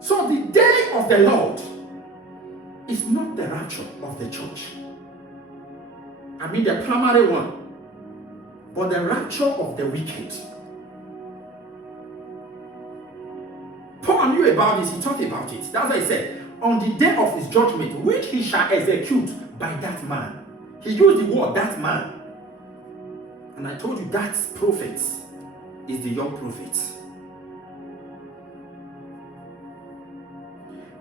So the day of the Lord is not the rapture of the church. I mean the primary one, but the rapture of the wicked. Paul knew about this, he talked about it. That's why he said, on the day of his judgment, which he shall execute by that man. He used the word, that man. And I told you that prophet is the young prophet.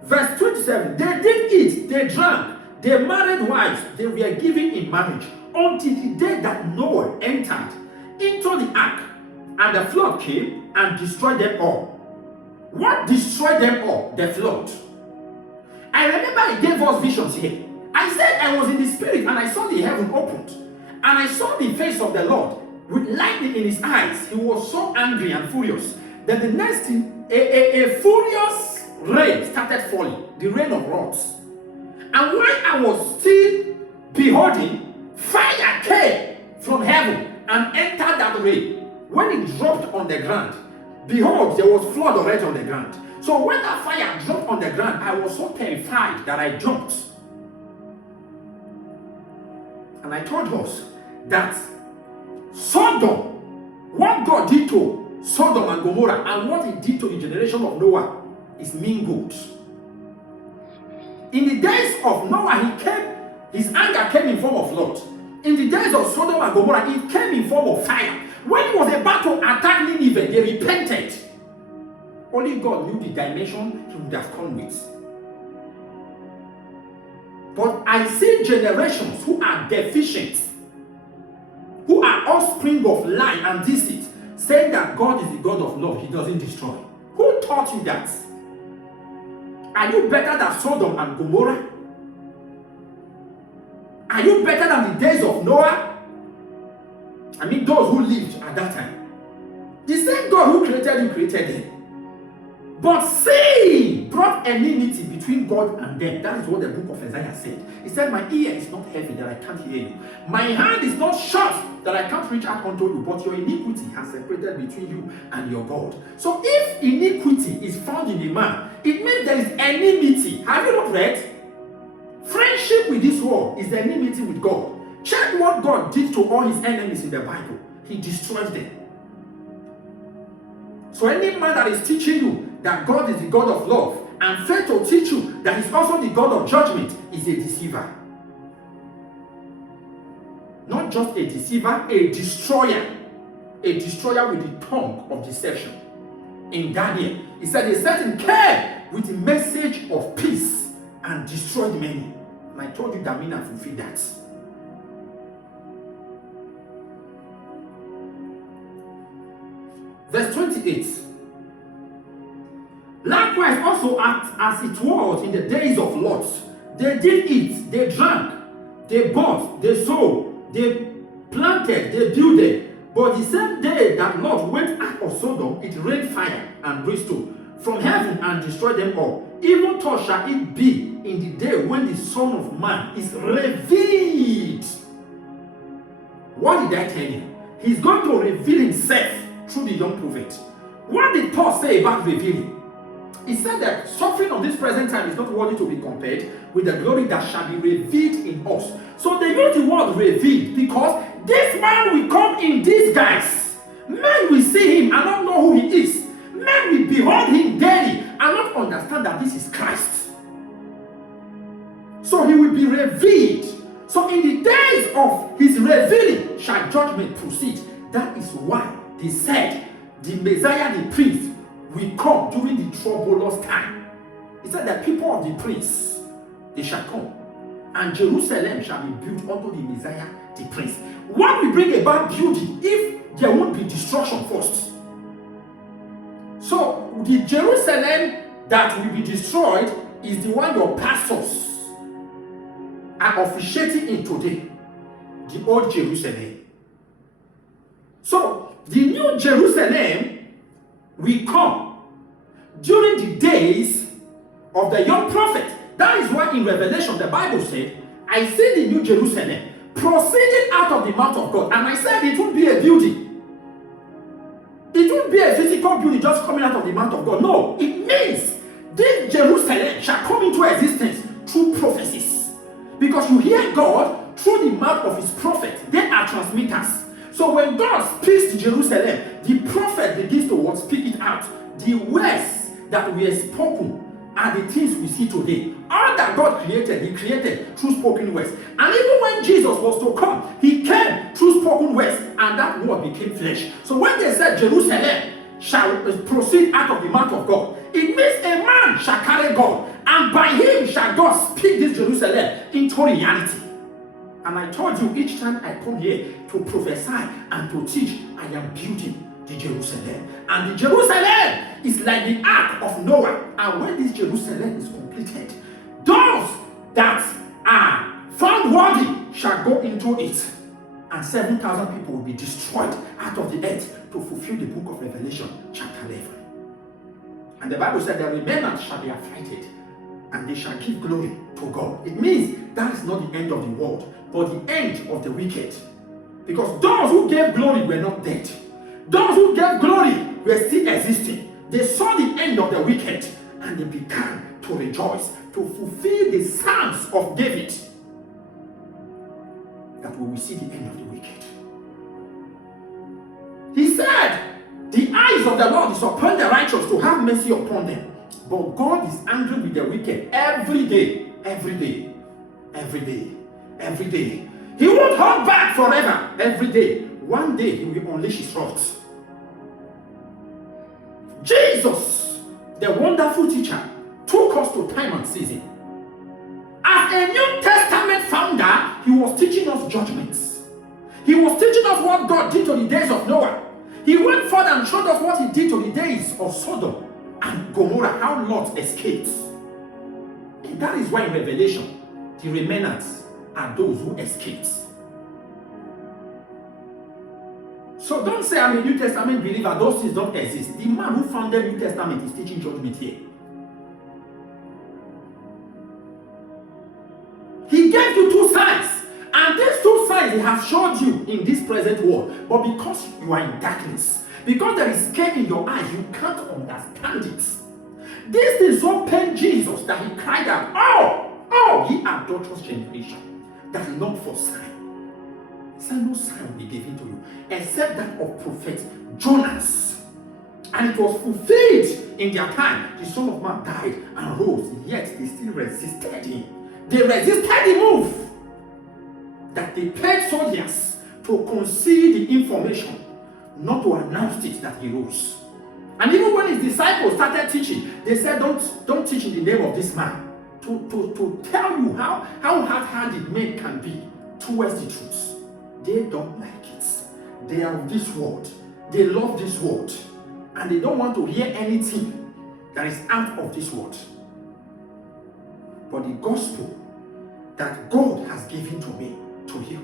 Verse 27, they did eat, they drank, they married wives, they were given in marriage, until the day that Noah entered into the ark, and the flood came and destroyed them all. What destroyed them all? The flood. I remember he gave us visions here. I said I was in the spirit and I saw the heaven opened. And I saw the face of the Lord with lightning in his eyes. He was so angry and furious. Then the next thing, a furious rain started falling. The rain of rods. And while I was still beholding, fire came from heaven and entered that rain. When it dropped on the ground, behold, there was flood already on the ground. So when that fire dropped on the ground, I was so terrified that I jumped. And I told us that Sodom, what God did to Sodom and Gomorrah and what he did to the generation of Noah is mingled. In the days of Noah, his anger came in form of flood. In the days of Sodom and Gomorrah, it came in form of fire. When he was about to attack Nineveh, they repented. Only God knew the dimension he would have come with. But I see generations who are deficient, who are offspring of lie and deceit, saying that God is the God of love, he doesn't destroy. Who taught you that? Are you better than Sodom and Gomorrah? Are you better than the days of Noah? I mean those who lived at that time. The same God who created you created them. But sin brought enmity between God and them. That is what the book of Isaiah said. He said, my ear is not heavy that I can't hear you. My hand is not short that I can't reach out unto you. But your iniquity has separated between you and your God. So if iniquity is found in a man, it means there is enmity. Have you not read? Friendship with this world is the enmity with God. Check what God did to all his enemies in the Bible. He destroyed them. So any man that is teaching you that God is the God of love and fail to teach you that he's also the God of judgment is a deceiver. Not just a deceiver, a destroyer. A destroyer with the tongue of deception. In Daniel, he said a certain came with the message of peace and destroyed many. And I told you that mean I fulfill that. Verse 28. Likewise also as it was in the days of Lot, they did eat, they drank, they bought, they sold, they planted, they builded. But the same day that Lot went out of Sodom, it rained fire and brimstone from heaven and destroyed them all. Even so shall it be in the day when the Son of Man is revealed. What did I tell you? He's going to reveal himself through the young prophet. What did Paul say about revealing? He said that suffering of this present time is not worthy to be compared with the glory that shall be revealed in us. So they use the word revealed because this man will come in disguise. Men will see him and not know who he is. Men will behold him daily and not understand that this is Christ. So he will be revealed. So in the days of his revealing shall judgment proceed. That is why they said the Messiah, the Prince, will come during the troublous time. He said that people of the Prince, they shall come. And Jerusalem shall be built unto the Messiah, the Prince. What will bring about beauty if there won't be destruction first? So the Jerusalem that will be destroyed is the one your pastors are officiating in today. The old Jerusalem. So the new Jerusalem will come during the days of the young prophet. That is why in Revelation the Bible said, I see the new Jerusalem proceeding out of the mouth of God. And I said it won't be a building. It won't be a physical building just coming out of the mouth of God. No, it means this God through the mouth of his prophet. They are transmitters. So when God speaks to Jerusalem, the prophet begins to speak it out. The words that were spoken are the things we see today. All that God created, he created through spoken words. And even when Jesus was to come, he came through spoken words, and that word became flesh. So when they said Jerusalem shall proceed out of the mouth of God, it means a man shall carry God, and by him shall God speak this Jerusalem into reality. And I told you, each time I come here to prophesy and to teach, I am building the Jerusalem. And the Jerusalem is like the ark of Noah. And when this Jerusalem is completed, those that are found worthy shall go into it. And 7,000 people will be destroyed out of the earth to fulfill the book of Revelation, chapter 11. And the Bible said the remnant shall be affrighted, and they shall give glory to God. It means that is not the end of the world, but the end of the wicked. Because those who gave glory were not dead. Those who gave glory were still existing. They saw the end of the wicked, and they began to rejoice, to fulfill the Psalms of David, that we will see the end of the wicked. He said, the eyes of the Lord is upon the righteous to have mercy upon them. But God is angry with the wicked every day, every day, every day, every day. He won't hold back forever, every day. One day he will unleash his wrath. Jesus, the wonderful teacher, took us to time and season. As a New Testament founder, he was teaching us judgments. He was teaching us what God did to the days of Noah. He went further and showed us what he did to the days of Sodom and Gomorrah, how Lot escaped. And that is why in Revelation, the remnants are those who escaped. So don't say I'm a New Testament believer, those things don't exist. The man who founded the New Testament is teaching judgment here. He gave you two signs, and these two signs he has showed you in this present world. But because you are in darkness, because there is scale in your eyes, you can't understand it. This thing so pained Jesus that he cried out, oh, ye adulterous generation, that is not for sign. He said, no sign will be given to you, except that of prophet Jonas. And it was fulfilled in their time. The Son of Man died and rose, yet they still resisted him. They resisted the move that they paid soldiers to conceal the information, not to announce it that he rose. And even when his disciples started teaching, they said, don't teach in the name of this man. To tell you how hard-hearted men can be towards the truth. They don't like it. They are of this world. They love this world. And they don't want to hear anything that is out of this world. But the gospel that God has given to me, to you,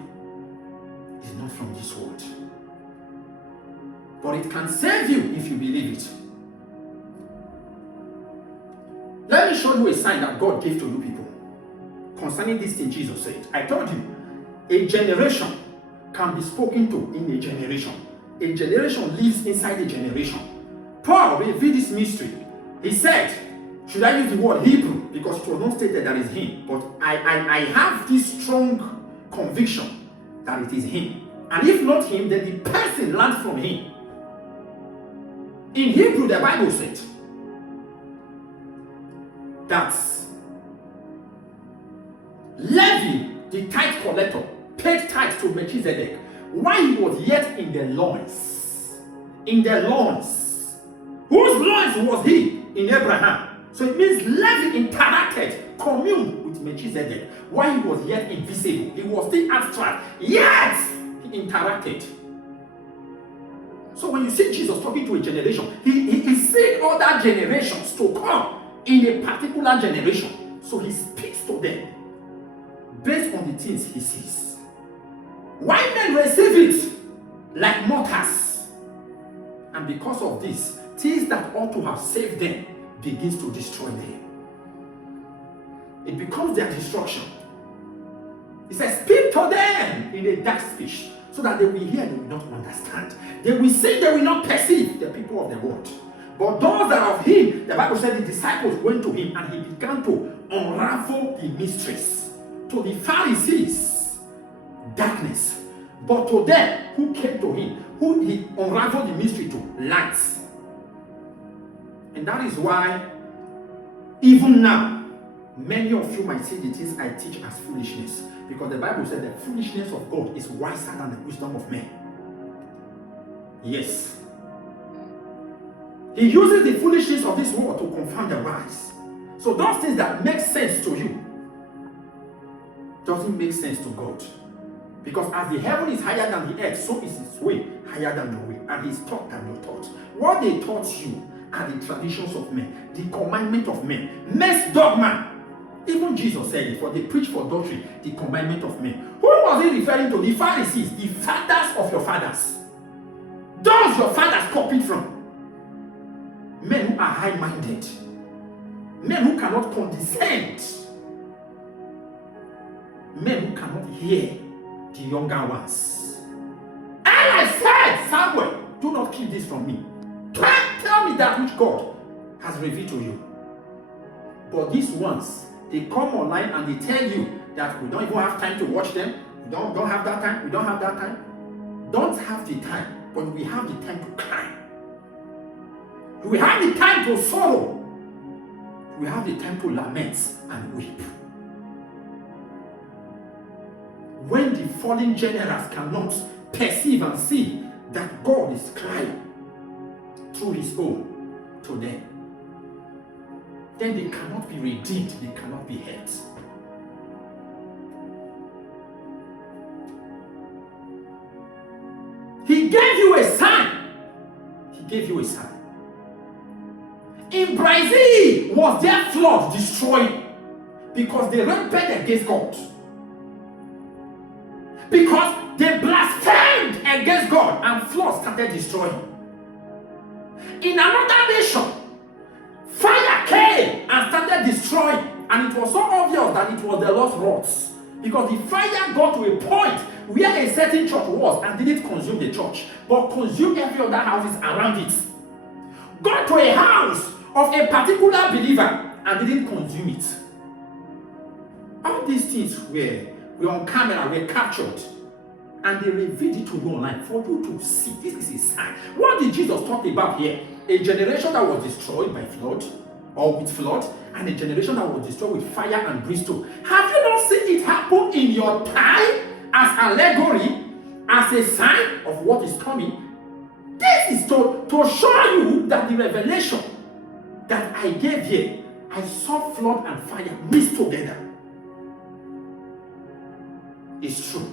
is not from this world. But it can save you if you believe it. Let me show you a sign that God gave to you people concerning this thing Jesus said. I told you, a generation can be spoken to in a generation. A generation lives inside a generation. Paul revealed this mystery. He said, should I use the word Hebrew? Because it was not stated that it's him. But I have this strong conviction that it is him. And if not him, then the person learned from him. In Hebrew, the Bible said that Levi, the tithe collector, paid tithe to Melchizedek while he was yet in the loins. In the loins. Whose loins was he? In Abraham. So it means Levi interacted, communed with Melchizedek while he was yet invisible. He was still abstract, yet he interacted. So when you see Jesus talking to a generation, he is saying other generations to come in a particular generation. So he speaks to them based on the things he sees. Why men receive it like mortars? And because of this, things that ought to have saved them begins to destroy them. It becomes their destruction. He says, speak to them in a dark speech, so that they will hear, they will not understand. They will see, they will not perceive, the people of the world. But those that are of him, the Bible said the disciples went to him and he began to unravel the mysteries, to the Pharisees, darkness. But to them who came to him, who he unraveled the mystery to, light. And that is why, even now, many of you might see the things I teach as foolishness. Because the Bible said the foolishness of God is wiser than the wisdom of men. Yes. He uses the foolishness of this world to confound the wise. So those things that make sense to you doesn't make sense to God. Because as the heaven is higher than the earth, so is his way higher than your way, and his thought than your thought. What they taught you are the traditions of men, the commandment of men, men's dogma. Even Jesus said it, for they preach for doctrine, the commandment of men. Who was he referring to? The Pharisees, the fathers of your fathers. Those your fathers copied from. Men who are high-minded. Men who cannot condescend. Men who cannot hear the younger ones. And I said, Samuel, do not keep this from me. Tell me that which God has revealed to you. But these ones, they come online and they tell you that we don't even have time to watch them. We don't have that time. We don't have that time. Don't have the time, but we have the time to cry. We have the time to sorrow. We have the time to lament and weep. When the fallen generals cannot perceive and see that God is crying through his own to them, then they cannot be redeemed, they cannot be helped. He gave you a sign. He gave you a sign. In Brazil, was their flood destroyed because they rebelled against God? Because they blasphemed against God and flood started destroying. In another nation, fire came and started destroying, and it was so obvious that it was the lost rods, because the fire got to a point where a certain church was and didn't consume the church, but consumed every other houses around it. Got to a house of a particular believer and didn't consume it. All these things were on camera, were captured, and they revealed it to you online for you to see. This is a sign. What did Jesus talk about here? A generation that was destroyed by flood, or with flood, and a generation that was destroyed with fire and brimstone. Have you not seen it happen in your time as allegory, as a sign of what is coming? This is to show you that the revelation that I gave here, I saw flood and fire mixed together. It's true.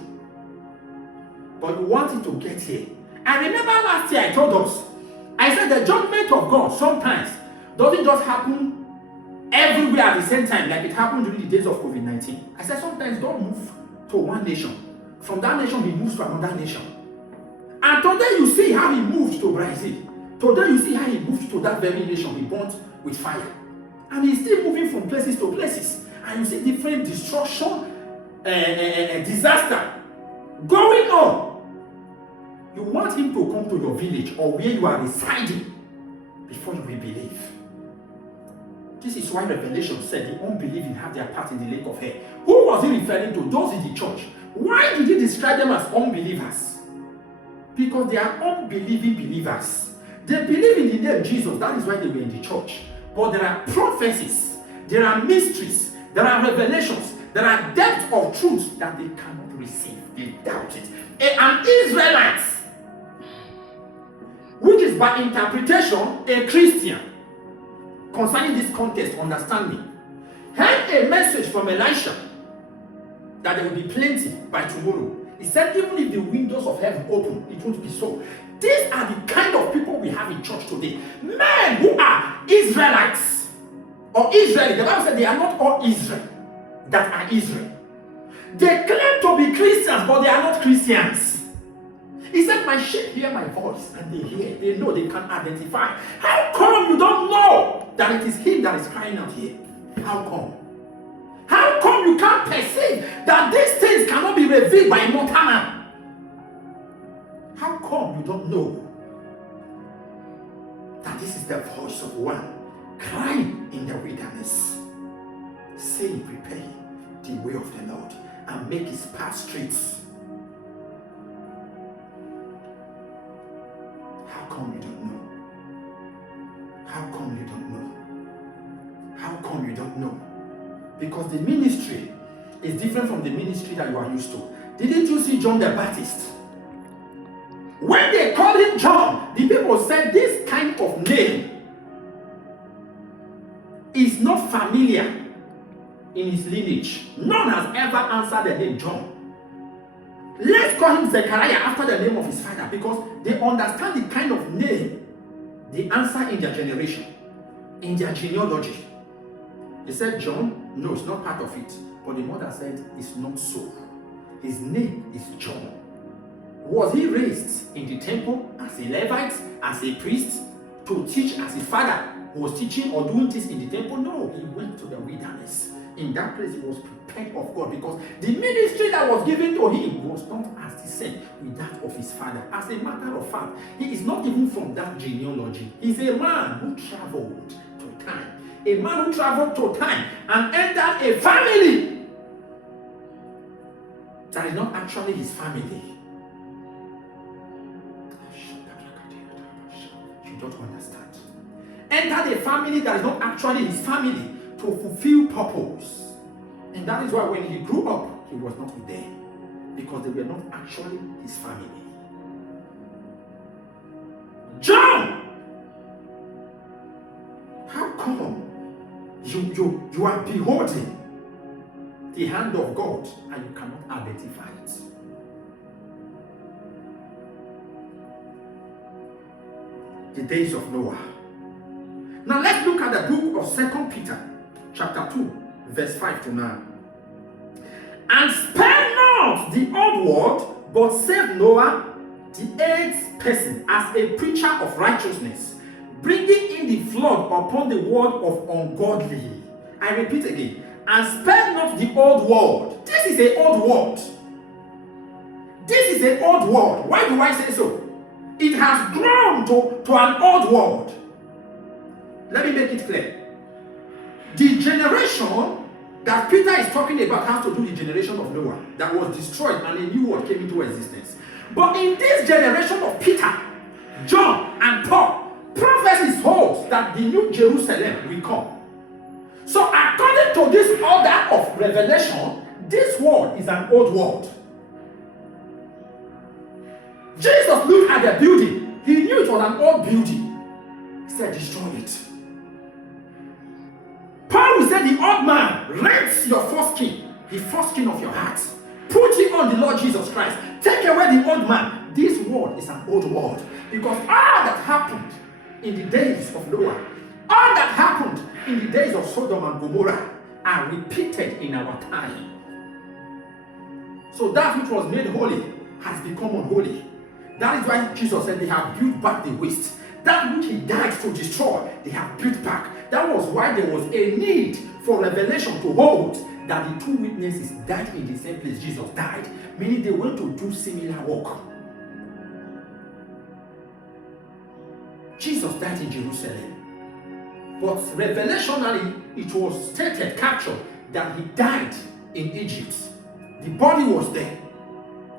But you want it to get here. And remember last year I told us, I said the judgment of God sometimes doesn't just happen everywhere at the same time like it happened during the days of COVID-19. I said sometimes God moves to one nation. From that nation he moves to another nation. And today you see how he moved to Brazil. Today you see how he moved to that very nation he burnt with fire. And he's still moving from places to places. And you see different destruction, disaster going on. You want him to come to your village or where you are residing before you will believe. This is why Revelation said the unbelieving have their part in the lake of hell. Who was he referring to? Those in the church. Why did he describe them as unbelievers? Because they are unbelieving believers. They believe in the name Jesus. That is why they were in the church. But there are prophecies, there are mysteries, there are revelations, there are depths of truth that they cannot receive. They doubt it. An Israelite, which is by interpretation a Christian, concerning this context, understand me, heard a message from Elisha that there will be plenty by tomorrow. He said even if the windows of heaven open, it won't be so. These are the kind of people we have in church today. Men who are Israelites or Israeli. The Bible said they are not all Israel that are Israel. They claim to be Christians, but they are not Christians. He said, my sheep hear my voice, and they hear. They know, they can identify. How come you don't know that it is him that is crying out here? How come? How come you can't perceive that these things cannot be revealed by mortal man? How come you don't know that this is the voice of one crying in the wilderness, saying, prepare the way of the Lord and make his path straight. How come you don't know? How come you don't know? How come you don't know? Because the ministry is different from the ministry that you are used to. Didn't you see John the Baptist? When they called him John, the people said this kind of name is not familiar in his lineage. None has ever answered the name John. Let's call him Zechariah after the name of his father, because they understand the kind of name they answer in their generation, in their genealogy. They said John, no, it's not part of it. But the mother said it's not so. His name is John. Was he raised in the temple as a Levite, as a priest, to teach as his father was teaching or doing this in the temple? No, he went to the wilderness. In that place, he was prepared of God, because the ministry that was given to him was not as the same with that of his father. As a matter of fact, he is not even from that genealogy. He's a man who traveled to time. A man who traveled to time and entered a family that is not actually his family. You don't understand. Entered a family that is not actually his family to fulfill purpose. And that is why when he grew up, he was not with them, because they were not actually his family. John! How come you are beholding the hand of God and you cannot identify it? The days of Noah. Now let's look at the book of 2 Peter chapter 2 verse 5 to 9. And spare not the old world, but save Noah, the eighth person, as a preacher of righteousness, bringing in the flood upon the world of ungodly. I repeat again. And spare not the old world. This is an old world. This is an old world. Why do I say so? It has grown to an old world. Let me make it clear. The generation that Peter is talking about has to do with the generation of Noah that was destroyed and a new world came into existence. But in this generation of Peter, John, and Paul, prophecies hold that the new Jerusalem will come. So according to this order of revelation, this world is an old world. Jesus looked at the building. He knew it was an old building. He said, destroy it. Paul said, the old man, rent your foreskin, the foreskin of your heart. Put it on the Lord Jesus Christ. Take away the old man. This world is an old world. Because all that happened in the days of Noah, all that happened in the days of Sodom and Gomorrah are repeated in our time. So that which was made holy has become unholy. That is why Jesus said they have built back the waste. That which he died to destroy, they have built back. That was why there was a need for revelation to hold that the two witnesses died in the same place Jesus died. Meaning they went to do similar work. Jesus died in Jerusalem. But revelationally, it was stated, captured, that he died in Egypt. The body was there.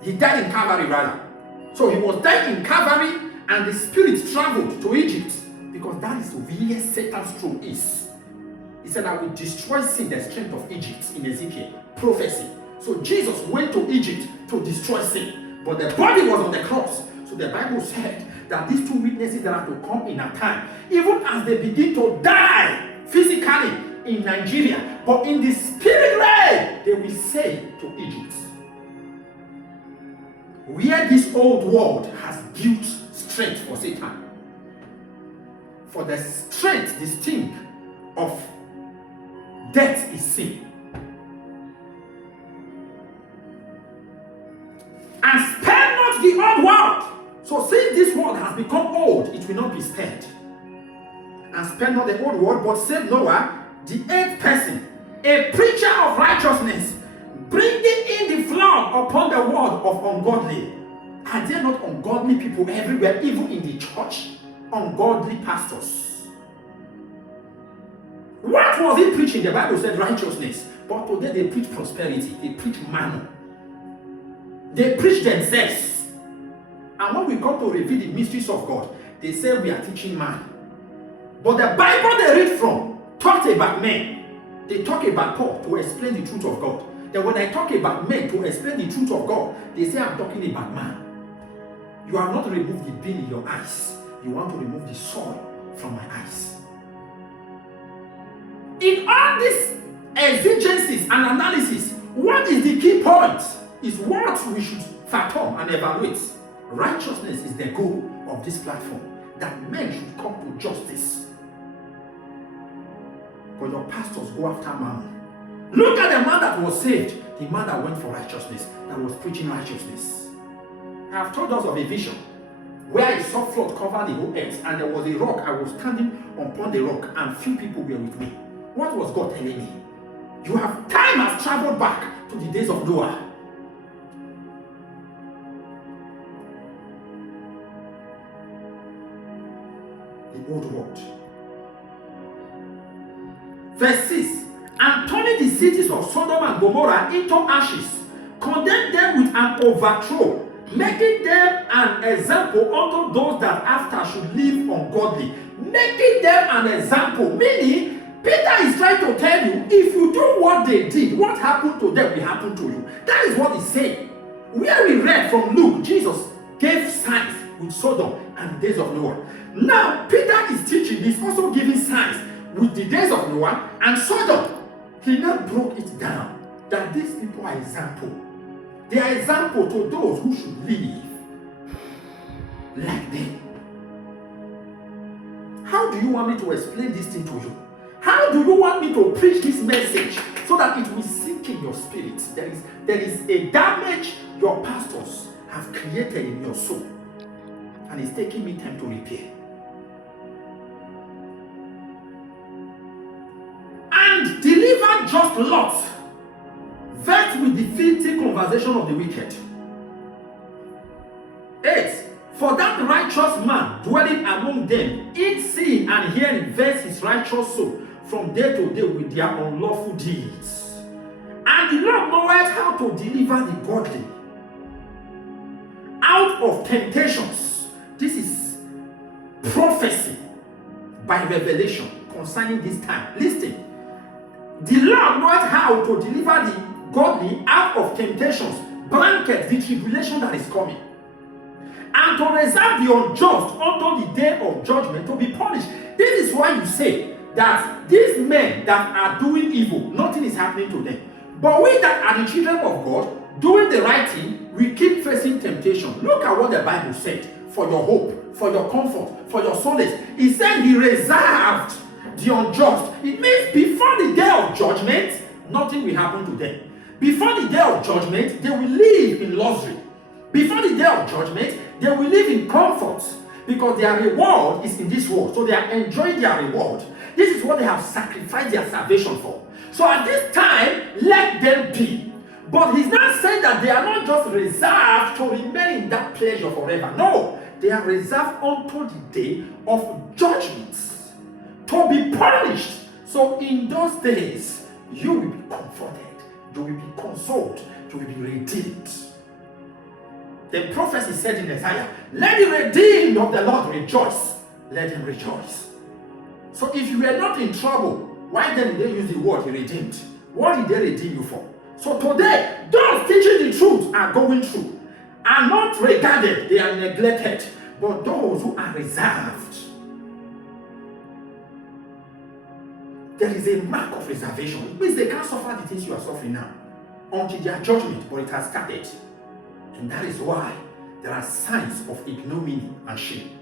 He died in Calvary rather. So he was dead in Calvary, and the spirit traveled to Egypt, because that is where Satan's throne is. He said, I will destroy sin, the strength of Egypt, in Ezekiel prophecy. So Jesus went to Egypt to destroy sin, but the body was on the cross. So the Bible said that these two witnesses that are to come in a time, even as they begin to die physically in Nigeria, but in the spirit realm, they will say to Egypt, where this old world has built strength for Satan, for the strength, the sting of death is sin. And spare not the old world. So since this world has become old, it will not be spared. And spare not the old world, but save Noah, the eighth person, a preacher of righteousness, bringing in the flood upon the world of ungodly. Are there not ungodly people everywhere, even in the church? Ungodly pastors. What was he preaching? The Bible said righteousness. But today they preach prosperity, they preach manna, they preach themselves. And when we come to reveal the mysteries of God, they say we are teaching man. But the Bible they read from talked about men. They talk about Paul to explain the truth of God. Then when I talk about men to explain the truth of God, they say I'm talking about man. You have not removed the beam in your eyes. You want to remove the soil from my eyes. In all these exigencies and analysis, what is the key point? Is what we should fathom and evaluate. Righteousness is the goal of this platform. That men should come to justice. But your pastors go after mammon. Look at the man that was saved. The man that went for righteousness. That was preaching righteousness. I have told us of a vision where a soft flood covered the whole earth, and there was a rock. I was standing upon the rock, and few people were with me. What was God telling me? Time has traveled back to the days of Noah. The old world. Verse 6. And turning the cities of Sodom and Gomorrah into ashes, condemned them with an overthrow, making them an example unto those that after should live ungodly. Making them an example, meaning Peter is trying to tell you, if you do what they did, what happened to them will happen to you. That is what he's saying. Where we read from Luke, Jesus gave signs with Sodom and the days of Noah. Now, Peter is teaching, he's also giving signs with the days of Noah and Sodom. He now broke it down that these people are example. They are example to those who should live like them. How do you want me to explain this thing to you? How do you want me to preach this message so that it will sink in your spirit? There is a damage your pastors have created in your soul, and it's taking me time to repair. And deliver just Lot, vexed with the filthy conversation of the wicked. 8. For that righteous man dwelling among them, each seeing and hearing vex his righteous soul from day to day with their unlawful deeds. And the Lord knoweth how to deliver the godly out of temptations. This is prophecy by revelation concerning this time. Listen. The Lord knoweth how to deliver the godly out of temptations, blanket the tribulation that is coming, and to reserve the unjust unto the day of judgment to be punished. This is why you say that these men that are doing evil, nothing is happening to them. But we that are the children of God, doing the right thing, we keep facing temptation. Look at what the Bible said for your hope, for your comfort, for your solace. He said he reserved the unjust. It means before the day of judgment, nothing will happen to them. Before the day of judgment, they will live in luxury. Before the day of judgment, they will live in comfort, because their reward is in this world. So they are enjoying their reward. This is what they have sacrificed their salvation for. So at this time, let them be. But he's not saying that they are not just reserved to remain in that pleasure forever. No, they are reserved unto the day of judgment, to be punished. So in those days, you will be comforted, you will be consoled, you will be redeemed. The prophecy said in Isaiah, let the redeemed of the Lord rejoice. Let them rejoice. So if you were not in trouble, why then did they use the word redeemed? What did they redeem you for? So today, those teaching the truth are going through, are not regarded, they are neglected. But those who are reserved, there is a mark of reservation. It means they can't suffer the things you are suffering now until their judgment, but it has started. And that is why there are signs of ignominy and shame.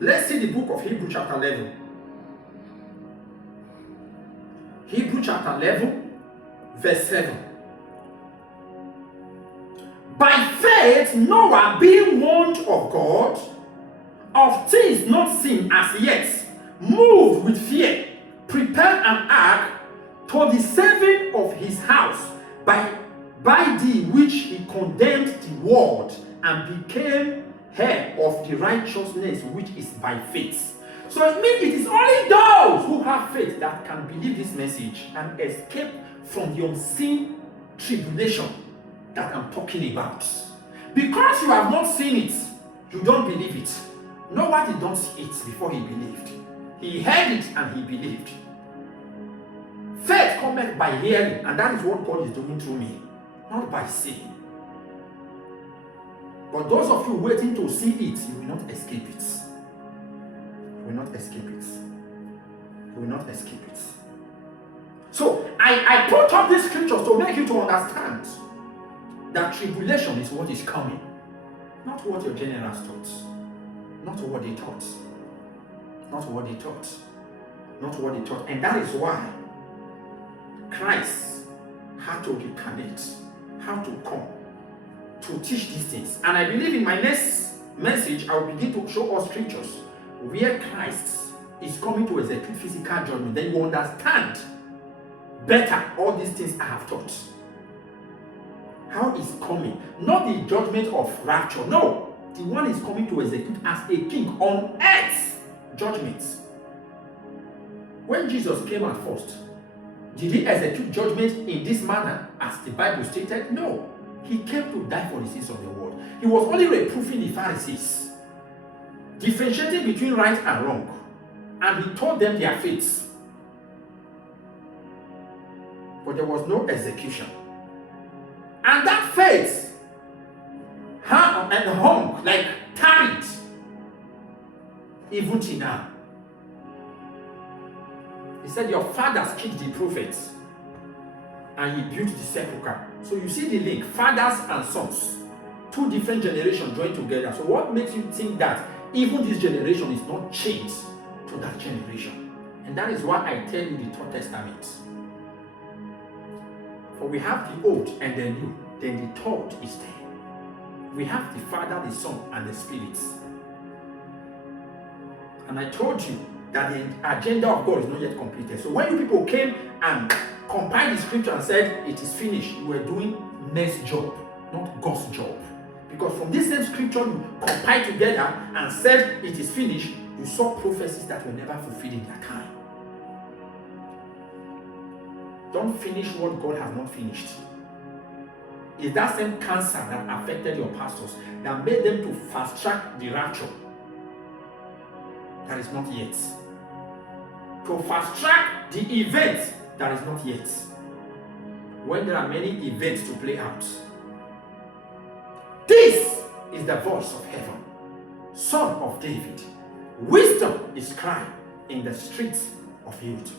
Let's see the book of Hebrews chapter 11. Hebrews chapter 11, verse 7. By faith, Noah, being warned of God, of things not seen as yet, moved with fear, prepared an ark to the saving of his house, by by thee which he condemned the world and became heir of the righteousness which is by faith. So it means it is only those who have faith that can believe this message and escape from the unseen tribulation that I'm talking about. Because you have not seen it, you don't believe it. Nobody don't see it before he believed. He heard it and he believed. Faith cometh by hearing, and that is what God is doing through me, not by seeing. But those of you waiting to see it, you will not escape it. You will not escape it. You will not escape it. So I put up these scriptures to make you to understand that tribulation is what is coming, not what your generals thought, not what they thought, not what they thought, not what they thought. And that is why Christ had to incarnate, had to come to teach these things. And I believe in my next message, I will begin to show us scriptures where Christ is coming to execute physical judgment. Then you understand better all these things I have taught. How is coming? Not the judgment of rapture. No. The one is coming to execute as a king on earth judgments. When Jesus came at first, did he execute judgment in this manner as the Bible stated? No. He came to die for the sins of the world. He was only reproving the Pharisees, differentiating between right and wrong, and he told them their faiths. But there was no execution. And that faith hung and hung like tarried even till now. He said, your fathers killed the prophets and he built the sepulchre. So you see the link, fathers and sons, two different generations joined together. So what makes you think that even this generation is not changed to that generation? And that is why I tell you the Third Testament. For we have the old and the new, then the third is there. We have the Father, the Son, and the Spirit. And I told you that the agenda of God is not yet completed. So when you people came and compiled the scripture and said it is finished, you were doing man's job, not God's job. Because from this same scripture you compiled together and said it is finished, you saw prophecies that were never fulfilled in their time. Don't finish what God has not finished. It's that same cancer that affected your pastors that made them to fast track the rapture. That is not yet. To fast track the event that is not yet. When there are many events to play out. This is the voice of heaven, Son of David. Wisdom is crying in the streets of youth.